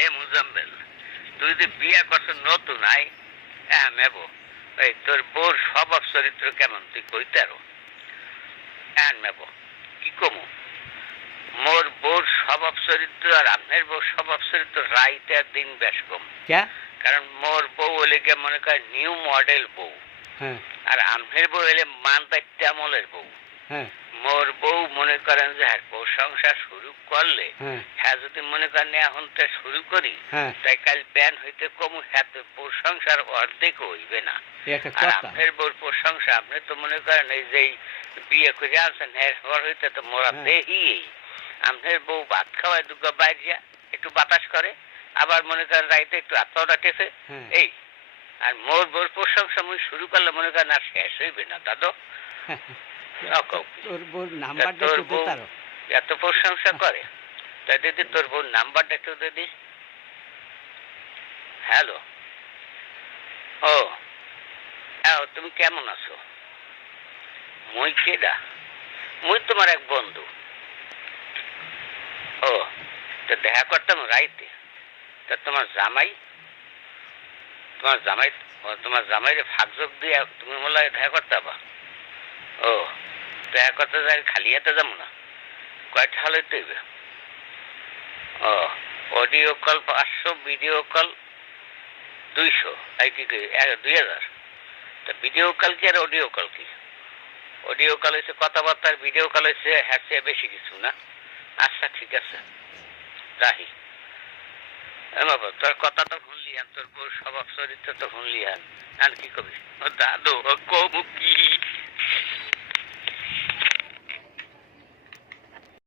এ মুজাম্মেল, তুই যদি বিয়া করছ নতুন আই, হ্যাঁ মেব এই তোর বউর স্বভাব চরিত্র কেমন তুই কইতে আরো? হ্যাঁ মেব কি কমু? মোর বউর স্বভাব চরিত্র আর আপনার বউর স্বভাব চরিত্র রাইতে আর দিন বেশ কম। কারণ মোর বউ হলে গিয়ে মনে করে নিউ মডেল বউ, আর আমনের বউ হলে মানদাইতে আমলের বউ। মোর বউ মনে করেন যে হ্যাঁ বউ সংসার শুরু করলে, হ্যাঁ যদি মনে করেন এখন তো শুরু করি, তাই কাল প্যান হইতে কমু, হ্যাঁ তো বউ সংসার অর্ধেক হইবে না। আর আপনার বউর প্রশংসা আপনি তো মনে করেন এই যে বিয়ে করে আনছেন, হ্যাঁ ঘর হইতে তো মোরা দেহি আপনার বউ ভাত খাওয়ায় দুগা বাইরিয়া একটু বাতাস করে, আবার মনে করেন রাইতে একটু আত্মাটা টেপে এই। আর মোর বউর প্রশংসা মুই শুরু করলে মনে করেন আর শেষ হইবে না দাদু। তোর বউ এত প্রশংসা করে, তাই দিদি তোর বউর নাম্বারটা একটু দিদি। হ্যালো, ও হ্যাঁ তুমি কেমন আছো? মুই কেডা? মুই তোমার এক বন্ধু। ও তো দেখা করতাম রাইতে। তা তোমার জামাই তোমার জামাইরে ফাঁকযোগ দিয়ে তুমি বললে দেখা করতে পাবা? ও দেখা করতে যাই খালি হাতে যাবো না, কয়টা হলে দেবে? ও অডিও কল 500, ভিডিও কল 200, আর কি 2000। তা ভিডিও কল কি আর অডিও কল কি? অডিও কল হচ্ছে কথাবার্তার, ভিডিও কল হচ্ছে হ্যাঁ চেয়ে বেশি কিছু না। আচ্ছা ঠিক আছে রাহি। বাবা তোর কথা তো শুনলি, তোর বউ স্বভাব চরিত্র তো শুনলি, আর কি কবি দাদু কবু কি